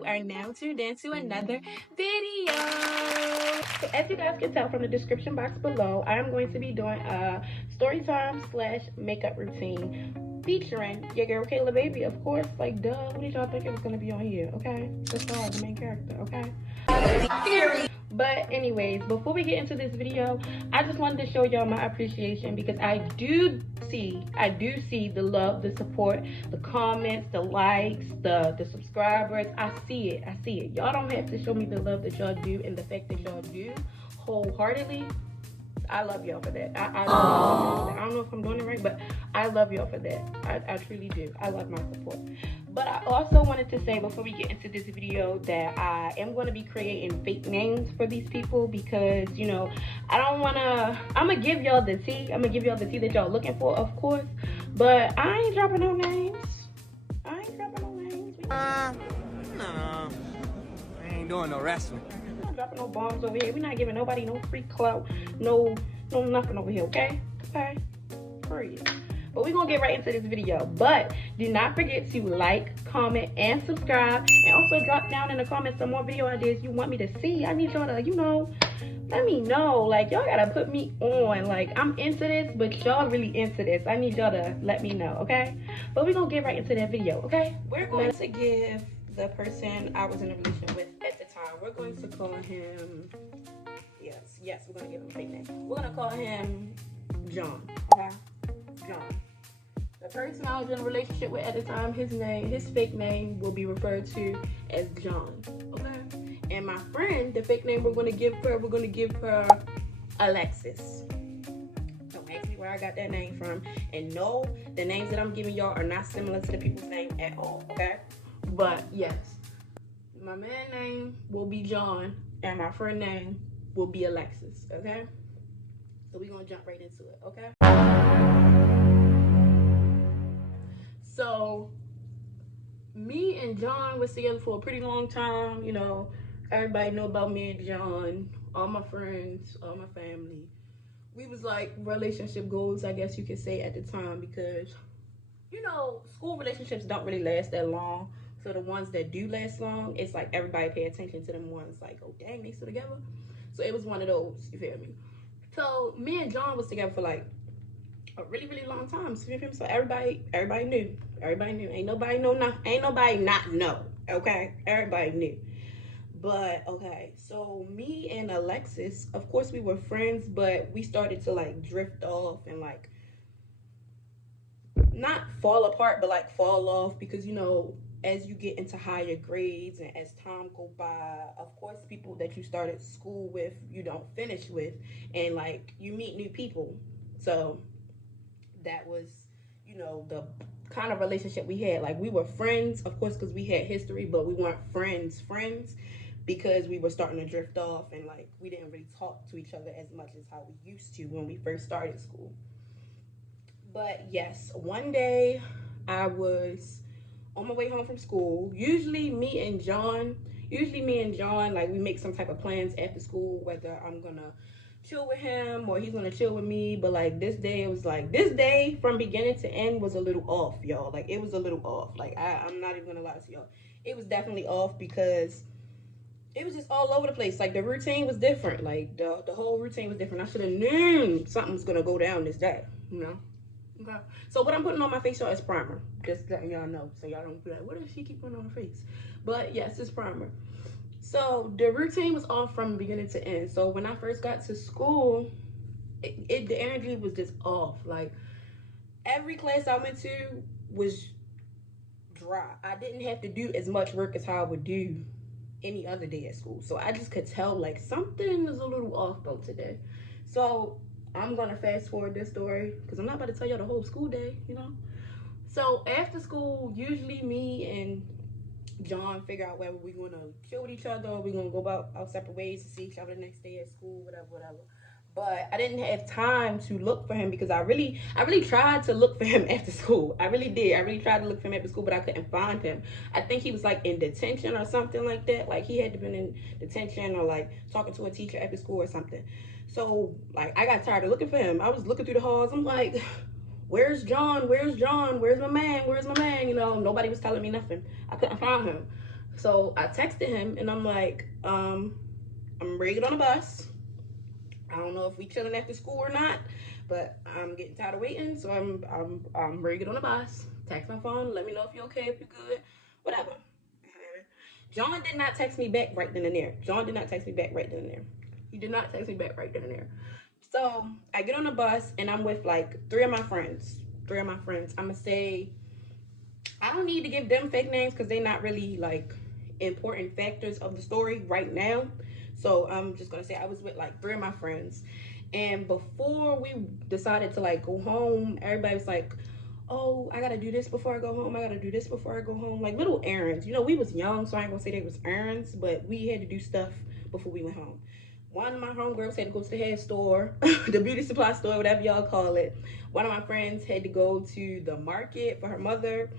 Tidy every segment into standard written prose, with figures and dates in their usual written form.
You are now tuned into another video. So as you guys can tell from the description box below, I'm going to be doing a story time / makeup routine featuring your girl Kayla Baby, of course. Like, duh, what did y'all think it was gonna be on here? Okay, the star, the main character. Okay. But anyways, before we get into this video, I just wanted to show y'all my appreciation because I do see the love, the support, the comments, the likes, the subscribers. I see it. Y'all don't have to show me the love that y'all do and the fact that y'all do wholeheartedly. I love y'all for that. I don't know if I'm doing it right, but I love y'all for that. I truly do. I love my support. But I also wanted to say before we get into this video that I am going to be creating fake names for these people because, you know, I don't want to, I'm going to give y'all the tea. I'm going to give y'all the tea that y'all looking for, of course. But I ain't dropping no names. No. I ain't doing no wrestling. We're not dropping no bombs over here. We're not giving nobody no free clout, no nothing over here, okay? Okay? Period. But we're going to get right into this video. But do not forget to like, comment, and subscribe. And also drop down in the comments some more video ideas you want me to see. I need y'all to, you know, let me know. Like, y'all got to put me on. Like, I'm into this, but y'all really into this. I need y'all to let me know, okay? But we're going to get right into that video, okay? We're going to give the person I was in a relationship with at the time, we're going to call him, yes, we're going to give him a fake name. We're going to call him John, okay? John. The person I was in a relationship with at the time, his fake name will be referred to as John, okay? And my friend, the fake name we're going to give her Alexis. Don't ask me where I got that name from. And no, the names that I'm giving y'all are not similar to the people's name at all, okay? But yes, my man name will be John and my friend name will be Alexis, okay? So we're going to jump right into it, okay? So, me and John was together for a pretty long time, you know. Everybody know about me and John, all my friends, all my family. We was like relationship goals, I guess you could say, at the time because, you know, school relationships don't really last that long. So the ones that do last long, it's like everybody pay attention to them ones like, oh dang, they still together? So it was one of those, you feel me? So me and John was together for like a really, really long time. So everybody knew. Ain't nobody not know. Okay? Everybody knew. But okay, so me and Alexis, of course we were friends, but we started to like drift off and like not fall apart, but like fall off because, you know, as you get into higher grades and as time go by, of course people that you started school with, you don't finish with, and like you meet new people. So that was, you know, the kind of relationship we had. Like we were friends, of course, because we had history, but we weren't friends because we were starting to drift off and like we didn't really talk to each other as much as how we used to when we first started school. But yes, one day I was on my way home from school. Usually me and John, like we make some type of plans after school, whether I'm gonna chill with him or he's gonna chill with me. But like this day from beginning to end was a little off, y'all. Like it was a little off. Like I'm not even gonna lie to y'all. It was definitely off because it was just all over the place. Like the routine was different. Like the whole routine was different. I should have known something was gonna go down this day, you know? Okay. So what I'm putting on my face, y'all, is primer. Just letting y'all know, so y'all don't be like, what does she keep putting on her face? But yes, it's primer. So the routine was off from beginning to end. So when I first got to school, the energy was just off. Like every class I went to was dry. I didn't have to do as much work as how I would do any other day at school. So I just could tell like something was a little off though today. So I'm gonna fast forward this story because I'm not about to tell y'all the whole school day, you know. So after school, usually me and John figure out whether we're gonna chill with each other or we're gonna go about our separate ways to see each other the next day at school, whatever. But I didn't have time to look for him because I really tried to look for him after school. I really did. I really tried to look for him after school, but I couldn't find him. I think he was like in detention or something like that. Like he had to been in detention or like talking to a teacher after school or something. So like I got tired of looking for him. I was looking through the halls. I'm like, where's John? Where's John? Where's my man? Where's my man? You know, nobody was telling me nothing. I couldn't find him. So I texted him and I'm like, I'm ready to get on the bus. I don't know if we chilling after school or not, but I'm getting tired of waiting, so I'm ready to get on the bus. Text my phone, let me know if you're okay, if you're good, whatever. John did not text me back right then and there. John did not text me back right then and there. He did not text me back right then and there. So I get on the bus and I'm with like three of my friends. I'm gonna say I don't need to give them fake names because they're not really like important factors of the story right now. So I'm just gonna say I was with like three of my friends. And before we decided to like go home, everybody was like, oh, I gotta do this before I go home. I gotta do this before I go home. Like little errands. You know, we was young, so I ain't gonna say they was errands, but we had to do stuff before we went home. One of my homegirls had to go to the hair store, the beauty supply store, whatever y'all call it. One of my friends had to go to the market for her mother.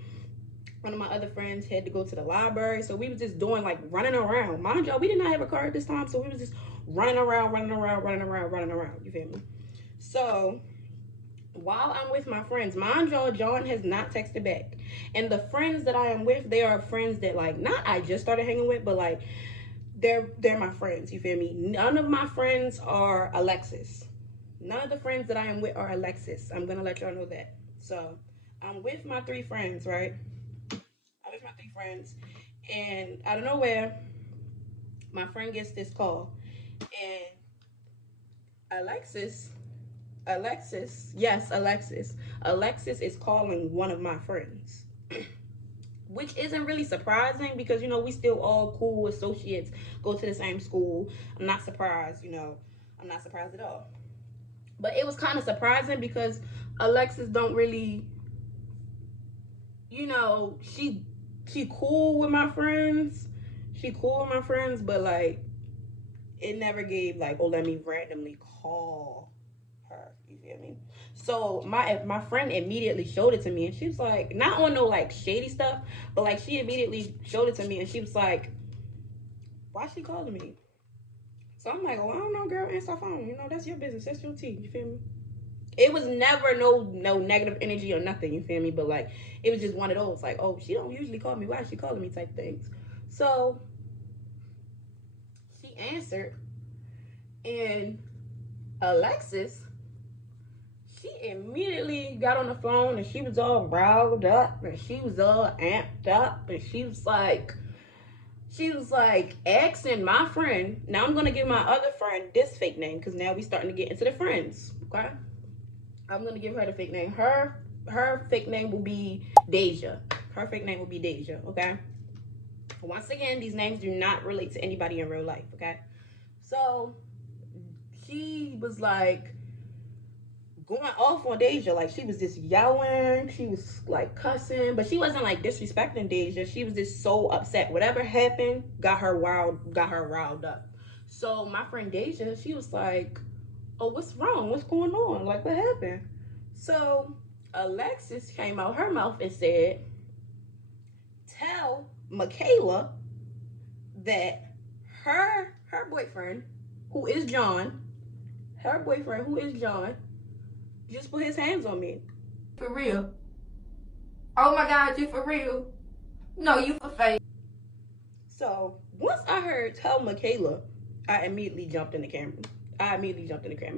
One of my other friends had to go to the library. So we was just doing like running around. Mind y'all, we did not have a car at this time, so we was just running around. You feel me? So while I'm with my friends, mind y'all, John has not texted back. And the friends that I am with, they are friends that like, not I just started hanging with, but like they're my friends, you feel me? None of my friends are Alexis. None of the friends that I am with are Alexis. I'm gonna let y'all know that. So I'm with my three friends, right? I'm with my three friends, and out of nowhere, my friend gets this call, and Alexis is calling one of my friends. Which isn't really surprising because, you know, we still all cool associates, go to the same school. I'm not surprised, you know. I'm not surprised at all. But it was kind of surprising because Alexis don't really, you know, she cool with my friends. She cool with my friends, but like it never gave like, oh, let me randomly call her. You feel me? So my friend immediately showed it to me, and she was like, not on no like shady stuff, but like she immediately showed it to me, and she was like, why she calling me? So I'm like, oh, I don't know, girl, answer phone. You know, that's your business, that's your tea. You feel me? It was never no negative energy or nothing. You feel me? But like, it was just one of those like, oh, she don't usually call me. Why is she calling me? Type things. So she answered, and Alexis, she immediately got on the phone and she was all riled up and she was all amped up and she was like asking my friend. Now I'm gonna give my other friend this fake name because now we starting to get into the friends. Okay, I'm gonna give her the fake name. Her fake name will be Deja. Her fake name will be Deja. Okay. Once again, these names do not relate to anybody in real life. Okay. So she was like going off on Deja, like she was just yelling, she was like cussing, but she wasn't like disrespecting Deja. She was just so upset. Whatever happened got her riled up. So my friend Deja, she was like, oh, what's wrong? What's going on? Like, what happened? So Alexis came out her mouth and said, tell Michaela that her boyfriend, who is John, just put his hands on me. For real? Oh my God, you for real? No, you for fake. So once I heard tell Michaela, I immediately jumped in the camera.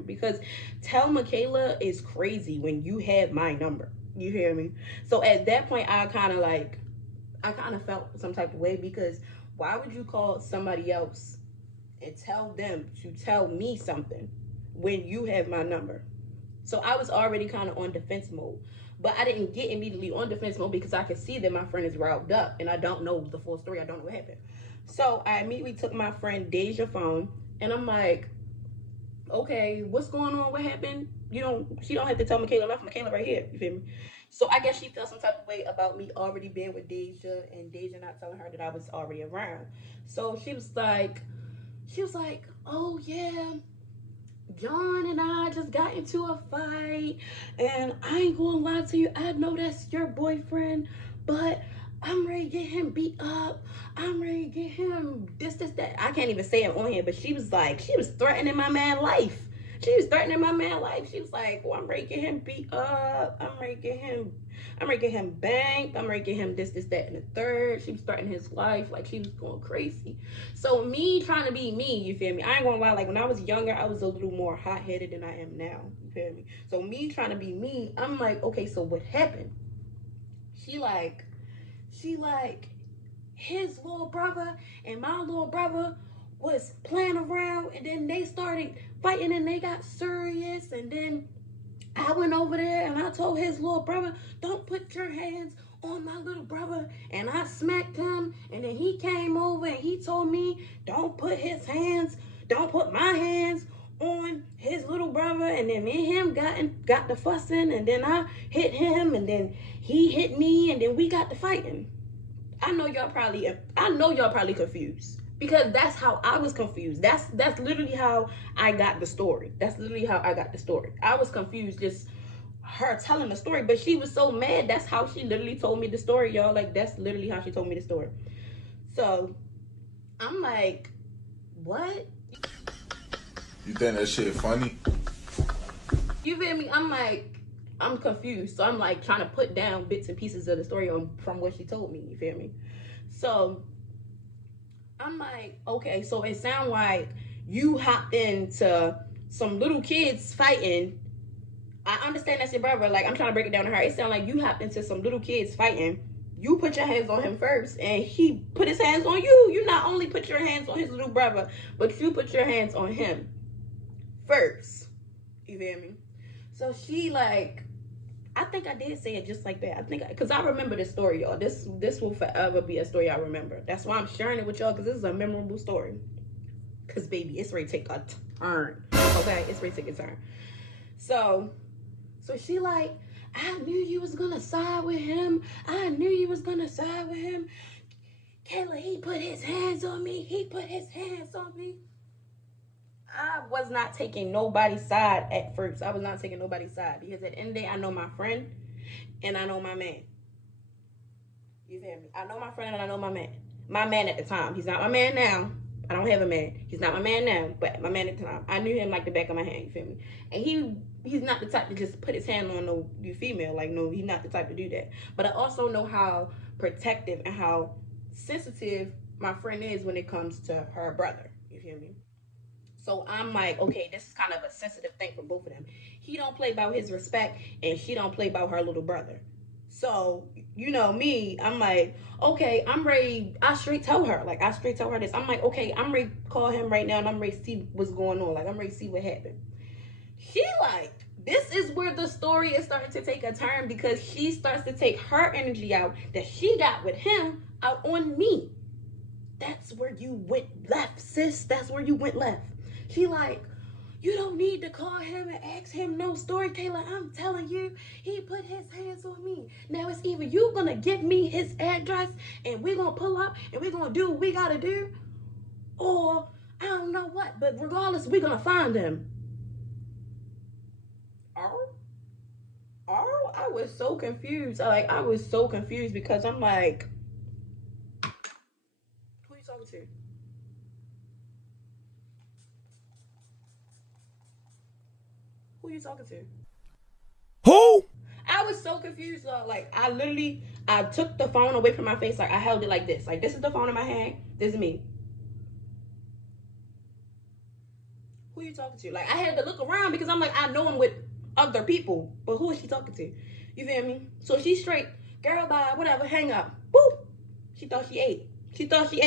Because tell Michaela is crazy when you have my number. You hear me? So at that point, I kind of felt some type of way, because why would you call somebody else and tell them to tell me something when you have my number? So I was already kind of on defense mode, but I didn't get immediately on defense mode because I could see that my friend is riled up and I don't know the full story. I don't know what happened. So I immediately took my friend Deja's phone and I'm like, okay, what's going on? What happened? She don't have to tell Michaela. Left Michaela right here. You feel me? So I guess she felt some type of way about me already being with Deja and Deja not telling her that I was already around. So she was like, oh yeah, John and I just got into a fight, and I ain't gonna lie to you, I know that's your boyfriend, but I'm ready to get him beat up. I'm ready to get him this, that. I can't even say it on here, but she was threatening my man's life. She was threatening my man life. She was like, "Oh, I'm ready to get him beat up. I'm ready to get him banked. I'm ready to get him this, that, and the third." She was threatening his life. Like, she was going crazy. So me trying to be me, you feel me? I ain't gonna lie. Like, when I was younger, I was a little more hot headed than I am now. You feel me? So me trying to be me, I'm like, okay, so what happened? She like his little brother and my little brother was playing around, and then they started fighting and they got serious, and then I went over there and I told his little brother, "Don't put your hands on my little brother," and I smacked him, and then he came over and he told me, don't put my hands on his little brother, and then me and him got the fussing, and then I hit him, and then he hit me, and then we got the fighting. I know y'all probably confused, because that's how I was confused. That's literally how I got the story. That's literally how I got the story. I was confused just her telling the story, but she was so mad. That's how she literally told me the story, y'all. Like, that's literally how she told me the story. So I'm like, what? You think that shit funny? You feel me? I'm confused. So I'm like trying to put down bits and pieces of the story from what she told me. You feel me? So I'm like, okay, so it sounds like you hopped into some little kids fighting. I understand that's your brother. Like, I'm trying to break it down to her. It sounds like you hopped into some little kids fighting. You put your hands on him first, and he put his hands on you. You not only put your hands on his little brother, but you put your hands on him first. You feel me? So she like, I think I did say it just like that. Because I remember this story, y'all. This will forever be a story I remember. That's why I'm sharing it with y'all, because this is a memorable story. Because, baby, it's ready to take a turn. Okay? It's ready to take a turn. So she like, I knew you was going to side with him. I knew you was going to side with him. Kayla, he put his hands on me. He put his hands on me. I was not taking nobody's side at first. I was not taking nobody's side, because at the end of the day, I know my friend and I know my man. You feel me? I know my friend and I know my man. My man at the time. He's not my man now. I don't have a man. He's not my man now, but my man at the time. I knew him like the back of my hand. You feel me? And he's not the type to just put his hand on no female. Like, no, he's not the type to do that. But I also know how protective and how sensitive my friend is when it comes to her brother. You feel me? So I'm like, okay, this is kind of a sensitive thing for both of them. He don't play about his respect, and she don't play about her little brother. So, you know me, I'm like, okay, I'm ready. I straight tell her this. I'm like, okay, I'm ready to call him right now, and I'm ready to see what's going on. Like, I'm ready to see what happened. She like, this is where the story is starting to take a turn, because she starts to take her energy out that she got with him out on me. That's where you went left, sis. That's where you went left. She like, you don't need to call him and ask him no story, Kayla. I'm telling you, he put his hands on me. Now it's either you gonna give me his address and we're gonna pull up and we're gonna do what we gotta do, or I don't know what, but regardless, we're gonna find him. Oh, I was so confused. I was so confused, because I'm like, who you talking to? Who you talking to? Who? I was so confused, though. Like, I took the phone away from my face. Like, I held it like this. Like, this is the phone in my hand. This is me. Who you talking to? Like, I had to look around, because I'm like, I know I'm with other people, but who is she talking to? You feel me? So she straight, girl, bye, whatever, hang up. Boop. She thought she ate. She thought she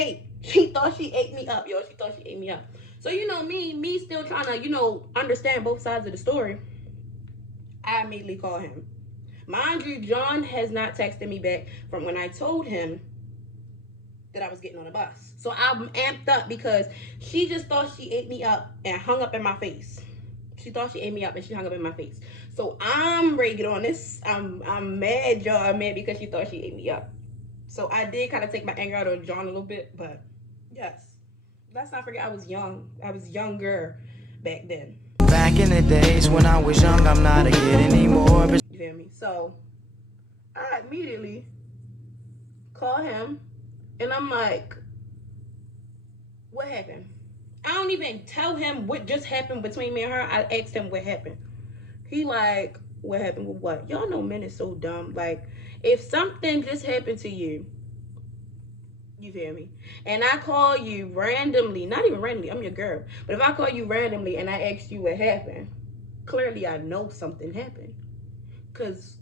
ate me up, yo. She thought she ate me up. So, you know, me still trying to, understand both sides of the story. I immediately call him. Mind you, John has not texted me back from when I told him that I was getting on a bus. So I'm amped up, because she just thought she ate me up and hung up in my face. She thought she ate me up and she hung up in my face. So I'm ready to get on this. I'm mad, y'all. I'm mad because she thought she ate me up. So I did kind of take my anger out on John a little bit, but yes. Let's not forget I was young. I was younger back then. Back in the days when I was young, I'm not a kid anymore. You feel me? So I immediately call him, and I'm like, what happened? I don't even tell him what just happened between me and her. I asked him what happened. He like, what happened with what? Y'all know men is so dumb. Like, if something just happened to you, you feel me? And I call you randomly, not even randomly, I'm your girl. But if I call you randomly and I ask you what happened, clearly I know something happened. Because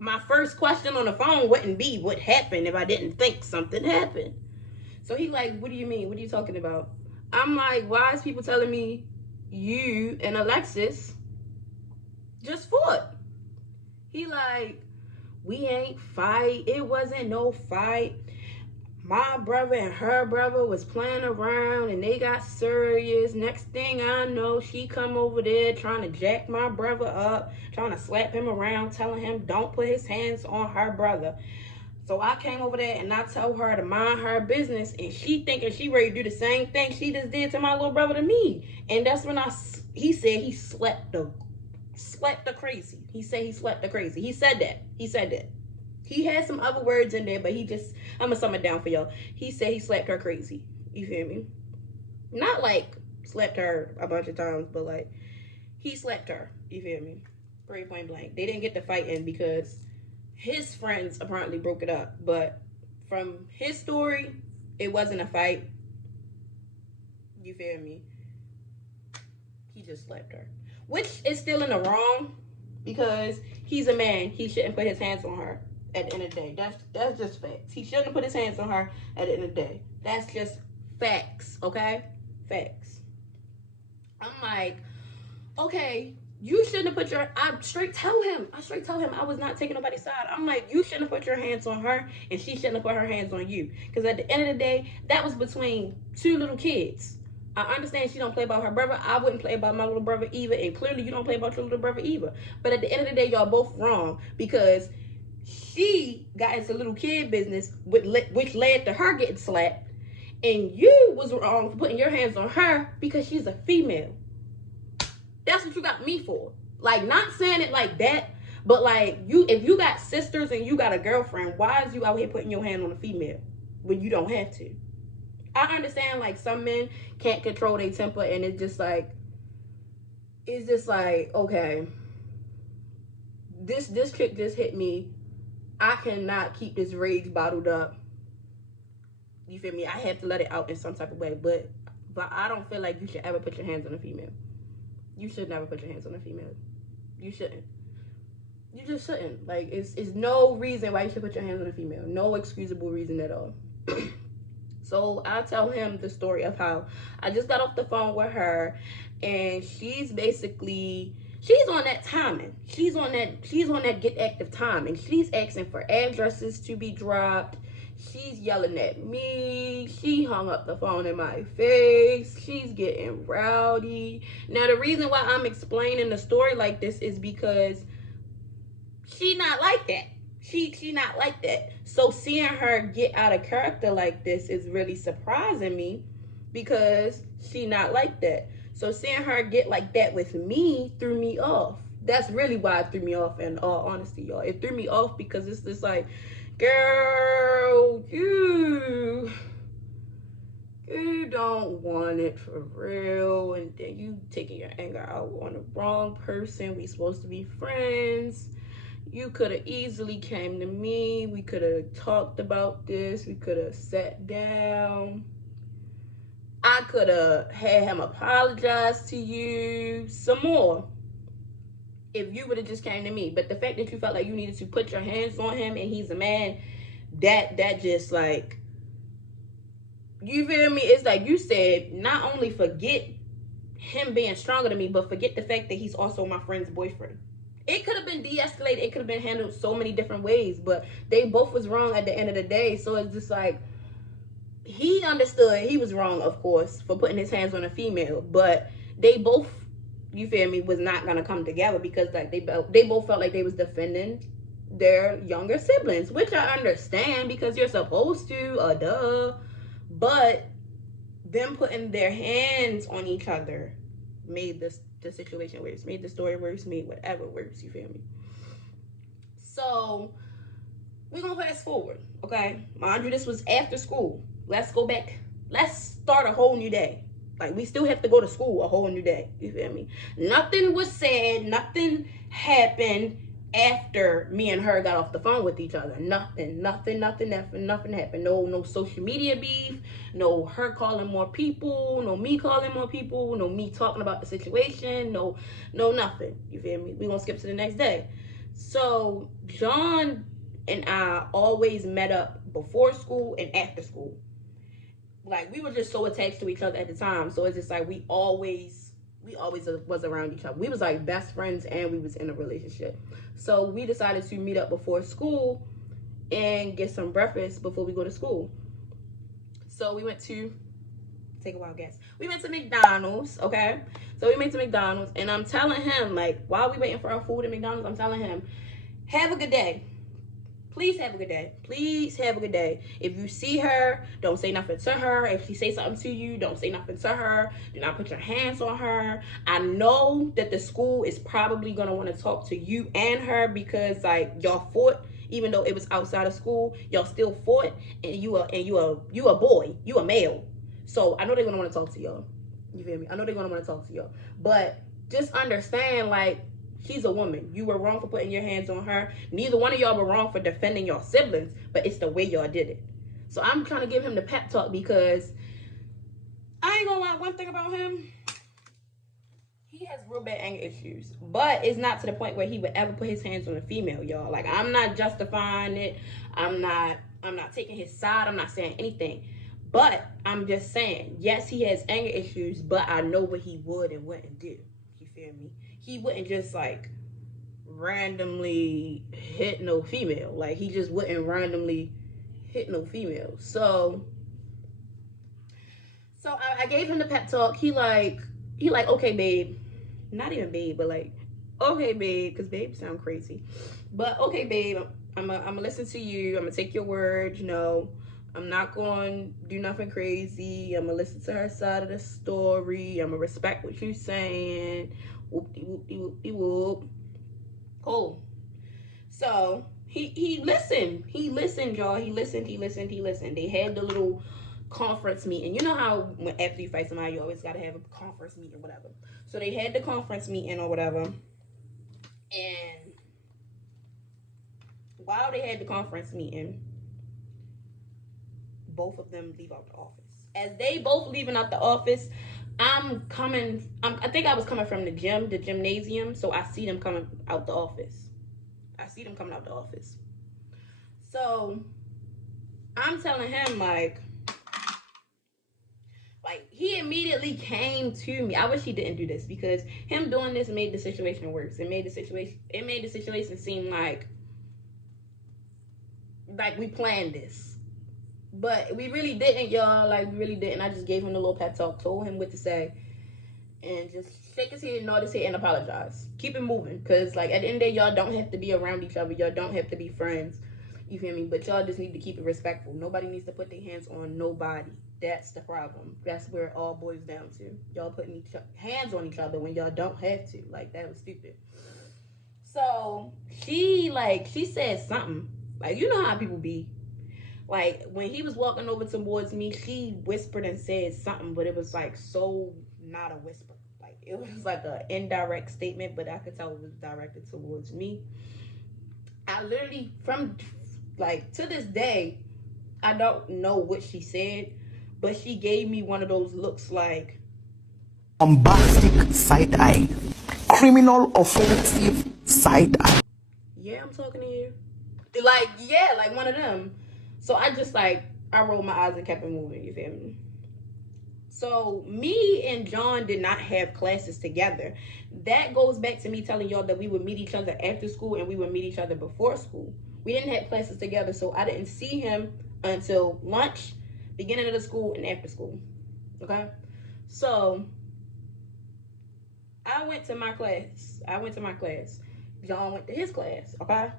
my first question on the phone wouldn't be what happened if I didn't think something happened. So he like, what do you mean? What are you talking about? I'm like, why is people telling me you and Alexis just fought? He like, we ain't fight. It wasn't no fight. My brother and her brother was playing around and they got serious. Next thing I know, she come over there trying to jack my brother up, trying to slap him around, telling him don't put his hands on her brother. So I came over there and I told her to mind her business, and she thinking she ready to do the same thing she just did to my little brother to me. And that's when he said he slept the crazy. He said he slept the crazy. He said that. He had some other words in there, but I'm gonna sum it down for y'all. He said he slapped her crazy. You feel me? Not like slapped her a bunch of times, but like he slapped her. You feel me? Very point blank. They didn't get to fighting because his friends apparently broke it up. But from his story, it wasn't a fight. You feel me? He just slapped her. Which is still in the wrong because he's a man. He shouldn't put his hands on her. At the end of the day, that's just facts. He shouldn't have put his hands on her at the end of the day. That's just facts, okay? Facts. I'm like, okay, you shouldn't have put your, I straight tell him I was not taking nobody's side. I'm like, you shouldn't have put your hands on her and she shouldn't have put her hands on you. Because at the end of the day, that was between two little kids. I understand she don't play about her brother. I wouldn't play about my little brother either. And clearly you don't play about your little brother either. But at the end of the day, y'all both wrong because she got into little kid business, which led to her getting slapped. And you was wrong for putting your hands on her because she's a female. That's what you got me for. Like, not saying it like that, but like, if you got sisters and you got a girlfriend, why is you out here putting your hand on a female when you don't have to? I understand, like, some men can't control their temper, and it's just like, okay, this chick just hit me. I cannot keep this rage bottled up. You feel me? I have to let it out in some type of way. But I don't feel like you should ever put your hands on a female. You should never put your hands on a female. You shouldn't. You just shouldn't. Like, it's no reason why you should put your hands on a female. No excusable reason at all. So I tell him the story of how I just got off the phone with her, and she's basically, she's on that timing. She's on that get active time, and she's asking for addresses to be dropped. She's yelling at me. She hung up the phone in my face. She's getting rowdy. Now, the reason why I'm explaining the story like this is because she not like that. She not like that. So seeing her get out of character like this is really surprising me because she not like that. So seeing her get like that with me threw me off. That's really why it threw me off, in all honesty, y'all. It threw me off because it's just like, girl, you don't want it for real, and then you taking your anger out on the wrong person. We supposed to be friends. You could have easily came to me. We could have talked about this. We could have sat down. I could have had him apologize to you some more if you would have just came to me. But the fact that you felt like you needed to put your hands on him and he's a man, that just like, you feel me? It's like you said, not only forget him being stronger than me, but forget the fact that he's also my friend's boyfriend. It could have been de-escalated. It could have been handled so many different ways, but they both was wrong at the end of the day. So it's just like, he understood he was wrong, of course, for putting his hands on a female, but they both, you feel me, was not gonna come together because like they both felt like they was defending their younger siblings, which I understand because you're supposed to, duh. But them putting their hands on each other made the situation worse, made the story worse, made whatever worse, you feel me? So we're gonna fast forward, okay? Mind you, this was after school. Let's go back. Let's start a whole new day. Like, we still have to go to school a whole new day. You feel me? Nothing was said. Nothing happened after me and her got off the phone with each other. Nothing happened. No social media beef. No her calling more people. No me calling more people. No me talking about the situation. No nothing. You feel me? We gonna skip to the next day. So John and I always met up before school and after school. Like, we were just so attached to each other at the time. So it's just like we always was around each other. We was like best friends and we was in a relationship. So we decided to meet up before school and get some breakfast before we go to school. So we went to, take a wild guess, we went to McDonald's, okay? So we went to McDonald's, and I'm telling him, like, while we waiting for our food at McDonald's, I'm telling him, have a good day. Please have a good day. Please have a good day. If you see her, don't say nothing to her. If she say something to you, don't say nothing to her. Do not put your hands on her. I know that the school is probably gonna want to talk to you and her because, like, y'all fought. Even though it was outside of school, y'all still fought, and you a boy, you a male. So I know they're gonna want to talk to y'all. You feel me? I know they're gonna want to talk to y'all. But just understand, like, she's a woman. You were wrong for putting your hands on her. Neither one of y'all were wrong for defending your siblings, but it's the way y'all did it. So I'm trying to give him the pep talk because I ain't gonna lie, one thing about him, he has real bad anger issues. But it's not to the point where he would ever put his hands on a female, y'all. Like, I'm not justifying it. I'm not taking his side. I'm not saying anything. But I'm just saying, yes, he has anger issues, but I know what he would and wouldn't do. You feel me? He wouldn't just, like, randomly hit no female. Like, he just wouldn't randomly hit no female. So I gave him the pep talk. He like, okay, babe. Not even babe, but like, okay, babe, because babe sound crazy. But okay, babe, I'm gonna listen to you. I'm gonna take your word, you know. I'm not going to do nothing crazy. I'm going to listen to her side of the story. I'm going to respect what you're saying. Whoop-de-whoop-de-whoop-de-whoop. Cool. So, he listened. He listened, y'all. He listened. They had the little conference meeting. You know how after you fight somebody, you always got to have a conference meeting or whatever. So, they had the conference meeting or whatever. And while they had the conference meeting, both of them leave out the office. As they both leaving out the office, I think I was coming from the gymnasium, so I see them coming out the office. So I'm telling him, like he immediately came to me. I wish he didn't do this, because him doing this made the situation worse. It made the situation seem like we planned this. But we really didn't, y'all. Like, we really didn't. I just gave him a little pep talk, told him what to say, and just shake his head, nod his head, and apologize. Keep it moving, because, like, at the end of the day, y'all don't have to be around each other. Y'all don't have to be friends. You feel me? But y'all just need to keep it respectful. Nobody needs to put their hands on nobody. That's the problem. That's where it all boils down to. Y'all putting hands on each other when y'all don't have to. Like, that was stupid. So, she said something. Like, you know how people be. Like, when he was walking over towards me, she whispered and said something, but it was, like, so not a whisper. Like, it was, like, an indirect statement, but I could tell it was directed towards me. I literally, to this day, I don't know what she said, but she gave me one of those looks like... bombastic side-eye. Criminal offensive side-eye. Yeah, I'm talking to you. Like, yeah, like one of them. So I just, I rolled my eyes and kept it moving, you feel me? So me and John did not have classes together. That goes back to me telling y'all that we would meet each other after school and we would meet each other before school. We didn't have classes together, so I didn't see him until lunch, beginning of the school, and after school, okay? So I went to my class. John went to his class, okay?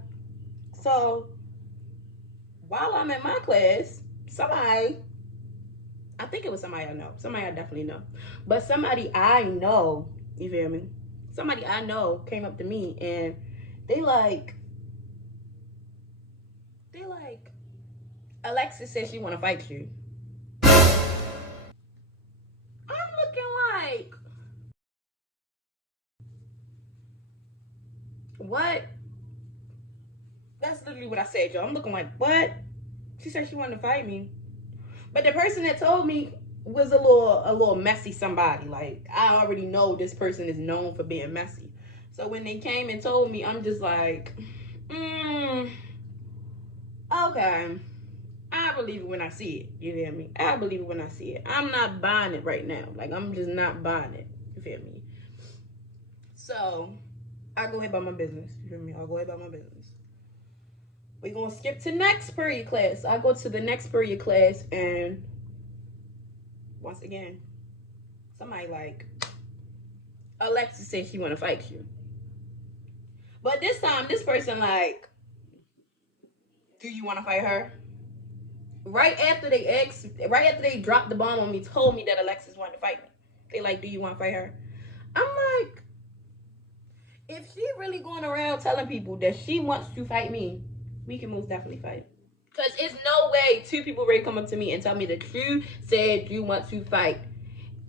So while I'm in my class, I think it was somebody I know. Somebody I definitely know. But somebody I know, you feel me? Somebody I know came up to me and they like, Alexis said she want to fight you. I'm what? That's literally what I said, y'all. I'm looking like, what? She said she wanted to fight me. But the person that told me was a little messy somebody. Like, I already know this person is known for being messy. So when they came and told me, I'm just like, okay. I believe it when I see it. You hear me? I believe it when I see it. I'm not buying it right now. Like, I'm just not buying it. You feel me? So, I go ahead about my business. You feel me? I'll go ahead about my business. We're going to skip to next period class. I go to the next period class, and once again, somebody like, Alexis said she want to fight you. But this time, this person like, do you want to fight her? Right after they dropped the bomb on me, told me that Alexis wanted to fight me. They like, do you want to fight her? I'm like, if she really going around telling people that she wants to fight me, we can most definitely fight. Because it's no way two people ready to come up to me and tell me that you said you want to fight.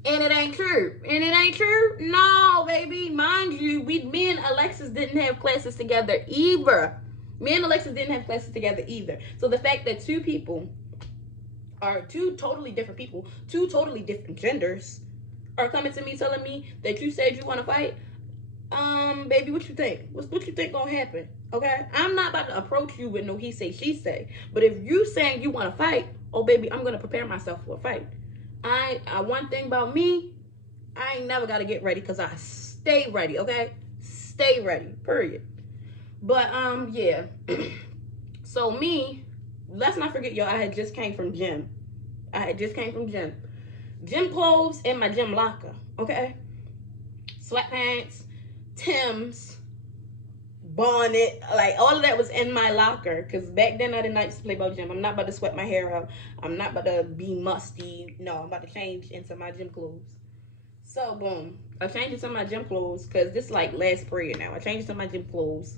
And it ain't true. And it ain't true? No, baby. Mind you, me and Alexis didn't have classes together either. Me and Alexis didn't have classes together either. So the fact that two people are two totally different people, two totally different genders, are coming to me telling me that you said you want to fight, baby, what you think? What you think gonna happen? Okay? I'm not about to approach you with no he say, she say. But if you saying you want to fight, oh, baby, I'm going to prepare myself for a fight. One thing about me, I ain't never got to get ready because I stay ready, okay? Stay ready, period. But, yeah. So me, let's not forget, y'all, I had just came from gym. Gym clothes in my gym locker, okay? Sweatpants, Timbs, bonnet, like all of that was in my locker. Because back then I did not used to play about gym. I'm not about to sweat my hair out. I'm not about to be musty. No, I'm about to change into my gym clothes. So boom, I changed into my gym clothes because this is like last period now. I changed into my gym clothes,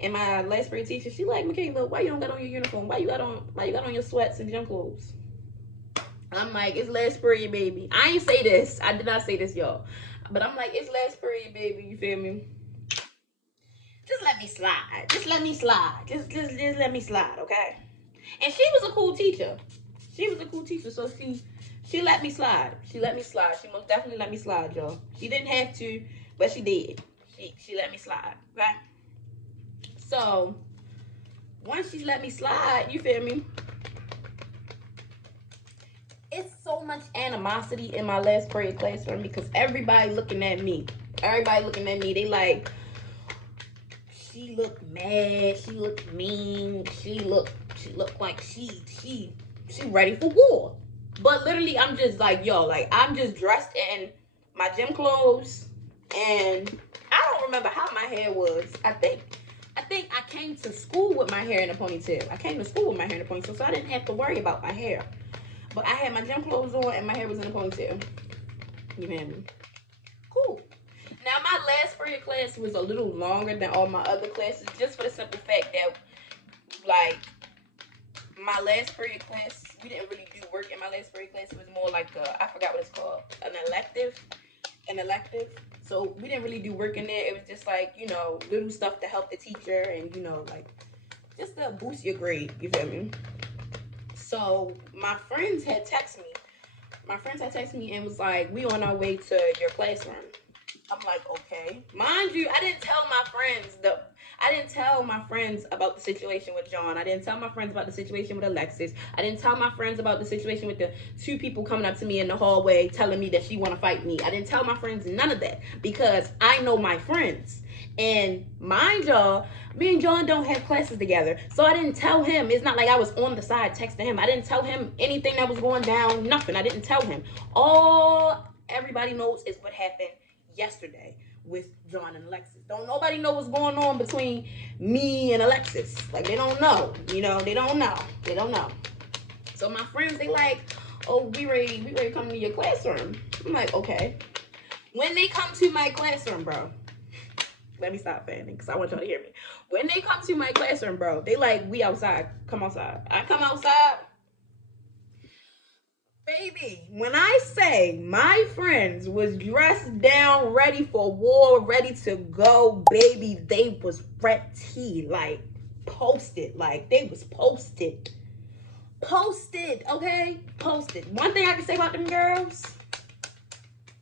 and my last period teacher, she like, Michaela, why you don't got on your uniform? Why you got on your sweats and gym clothes? I'm like, it's last period, baby. I ain't say this. I did not say this, y'all. But I'm like, it's last period, baby. You feel me? Just let me slide. Just let me slide. Just let me slide, okay? And she was a cool teacher. So she let me slide. She most definitely let me slide, y'all. She didn't have to, but she did. She let me slide, okay? So once she let me slide, you feel me? It's so much animosity in my last period classroom because everybody looking at me. They like, she looked mad, she looked mean, she looked like she ready for war. But literally, I'm just like, yo, like, I'm just dressed in my gym clothes, and I don't remember how my hair was. I think I came to school with my hair in a ponytail. So I didn't have to worry about my hair. But I had my gym clothes on and my hair was in a ponytail. You hear me? Cool. Now, my last period class was a little longer than all my other classes, just for the simple fact that, like, my last period class, we didn't really do work in my last period class. It was more like, I forgot what it's called, an elective. So we didn't really do work in there. It was just like, you know, little stuff to help the teacher and, you know, like, just to boost your grade. You feel me? So my friends had texted me and was like, we on our way to your classroom. I'm like, okay. Mind you, I didn't tell my friends about the situation with John. I didn't tell my friends about the situation with Alexis. I didn't tell my friends about the situation with the two people coming up to me in the hallway telling me that she want to fight me. I didn't tell my friends none of that because I know my friends. And mind y'all, me and John don't have classes together. So I didn't tell him. It's not like I was on the side texting him. I didn't tell him anything that was going down. Nothing. I didn't tell him. All everybody knows is what happened yesterday with John and Alexis. Don't nobody know what's going on between me and Alexis. Like, they don't know. You know, they don't know. So my friends, they like, oh, we ready to come to your classroom. I'm like, okay. When they come to my classroom, bro, let me stop fanning because I want y'all to hear me. When they come to my classroom, bro, they like, we outside. Come outside. I come outside. Baby, when I say my friends was dressed down, ready for war, ready to go, baby, they was ready, like posted, like they was posted. Posted, okay? Posted. One thing I can say about them girls,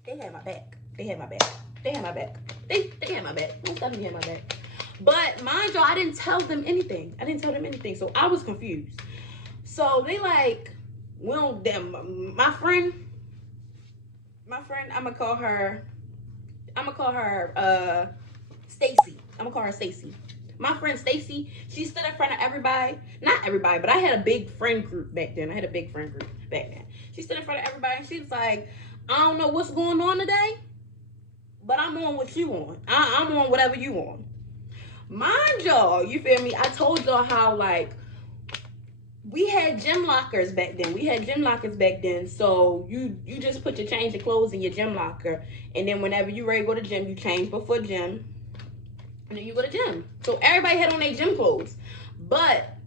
they had my back. They had my back. They had my back. They had my back. Most definitely had my back. But mind y'all, I didn't tell them anything. So I was confused. So they like, well, them, my friend, I'ma call her Stacy. My friend Stacy, she stood in front of everybody. Not everybody, but I had a big friend group back then. She stood in front of everybody and she was like, I don't know what's going on today, but I'm on what you on. I'm on whatever you on. Mind y'all, you feel me? I told y'all how, like, we had gym lockers back then. So you just put your change of clothes in your gym locker. And then whenever you ready to go to gym, you change before gym. And then you go to gym. So everybody had on their gym clothes. But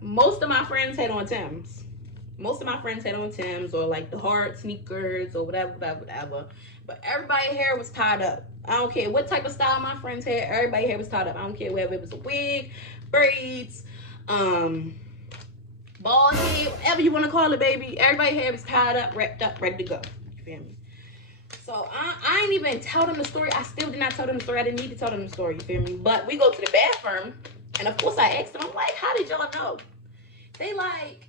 most of my friends had on Timbs. Or like the hard sneakers or whatever. But everybody's hair was tied up. I don't care what type of style my friends had. Everybody's hair was tied up. I don't care whether it was a wig, braids, bald head, whatever you want to call it, baby. Everybody's hair was tied up, wrapped up, ready to go. You feel me? So I ain't even tell them the story. I still did not tell them the story. I didn't need to tell them the story. You feel me? But we go to the bathroom, and of course I asked them. I'm like, how did y'all know? They like,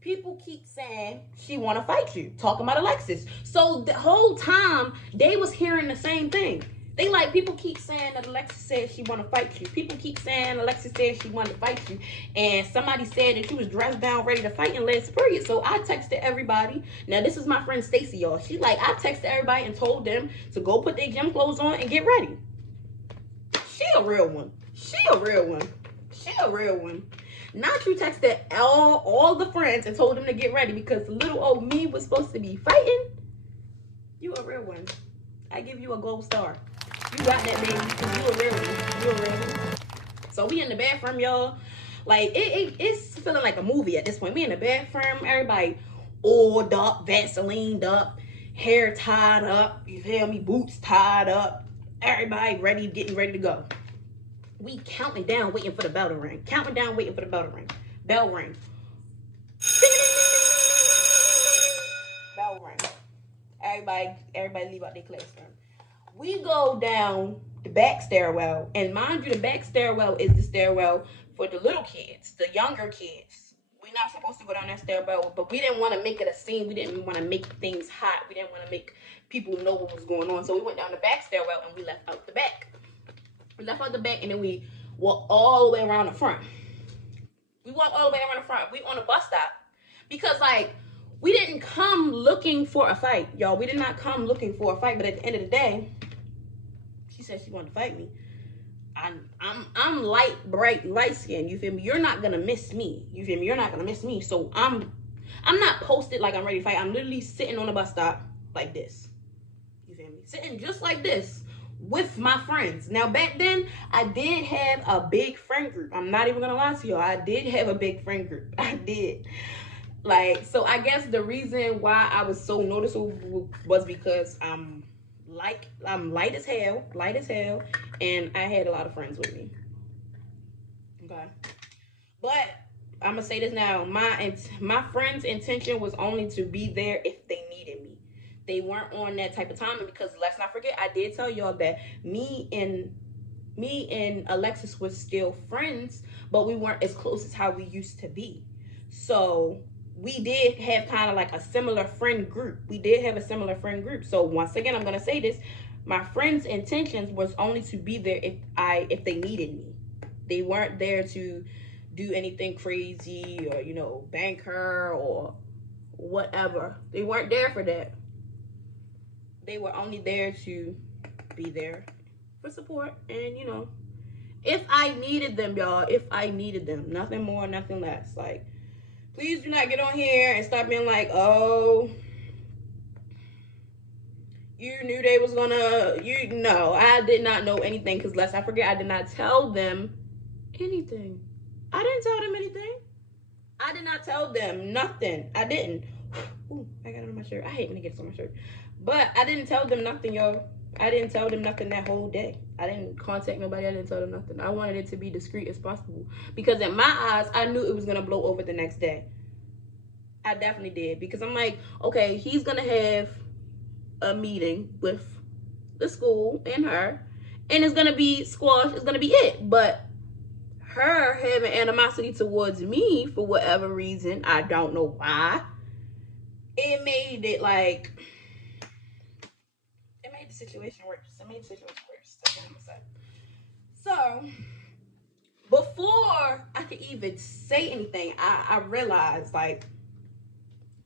people keep saying she want to fight you, talking about Alexis. So the whole time they was hearing the same thing. They like, people keep saying that Alexis said she want to fight you. People keep saying Alexis said she wanted to fight you. And somebody said that you was dressed down, ready to fight in last period. So I texted everybody. Now, this is my friend Stacy, y'all. She like, I texted everybody and told them to go put their gym clothes on and get ready. She a real one. Not you texted all the friends and told them to get ready because little old me was supposed to be fighting. You a real one. I give you a gold star. You got that, baby, because you a real one. So we in the bathroom, y'all. Like, it's feeling like a movie at this point. We in the bathroom, everybody oiled up, Vaselined up, hair tied up, you feel me, boots tied up. Everybody ready, getting ready to go. We counting down, waiting for the bell to ring. Bell ring. Bell ring. Everybody leave out their classroom. We go down the back stairwell, and mind you, the back stairwell is the stairwell for the little kids, the younger kids. We're not supposed to go down that stairwell, but we didn't want to make it a scene. We didn't want to make things hot. We didn't want to make people know what was going on. So we went down the back stairwell and we left out the back. And then we walked all the way around the front. We on a bus stop because, like, we didn't come looking for a fight, y'all. We did not come looking for a fight, but at the end of the day, she said she wanted to fight me. I'm light skinned. You feel me? You're not gonna miss me. You feel me? You're not gonna miss me. So I'm not posted like I'm ready to fight. I'm literally sitting on a bus stop like this. You feel me? Sitting just like this with my friends. Now back then, I did have a big friend group. I'm not even gonna lie to y'all. I did have a big friend group. I did. Like, so I guess the reason why I was so noticeable was because I'm light as hell, and I had a lot of friends with me. Okay. But I'm gonna say this now. My friends' intention was only to be there if they needed me. They weren't on that type of timing because let's not forget, I did tell y'all that me and Alexis was still friends, but we weren't as close as how we used to be. So we did have kind of like a similar friend group. So once again, I'm going to say this. My friends' intentions was only to be there if they needed me. They weren't there to do anything crazy or, you know, bank her or whatever. They weren't there for that. They were only there to be there for support. And, you know, if I needed them, y'all, nothing more, nothing less. Like, please do not get on here and start being like, oh, you knew they was gonna, no, I did not know anything, because lest I forget, I did not tell them anything. I I did not tell them nothing. I didn't. Ooh, I got it on my shirt. I hate when it gets on my shirt. But I didn't tell them nothing, y'all. I didn't tell them nothing that whole day. I didn't contact nobody. I didn't tell them nothing. I wanted it to be discreet as possible. Because in my eyes, I knew it was going to blow over the next day. I definitely did. Because I'm like, okay, he's going to have a meeting with the school and her. And it's going to be squashed. It's going to be it. But her having animosity towards me for whatever reason, I don't know why, it made it like, it made the situation worse. It made the situation worse. That's what I'm gonna say. So before I could even say anything, I realized like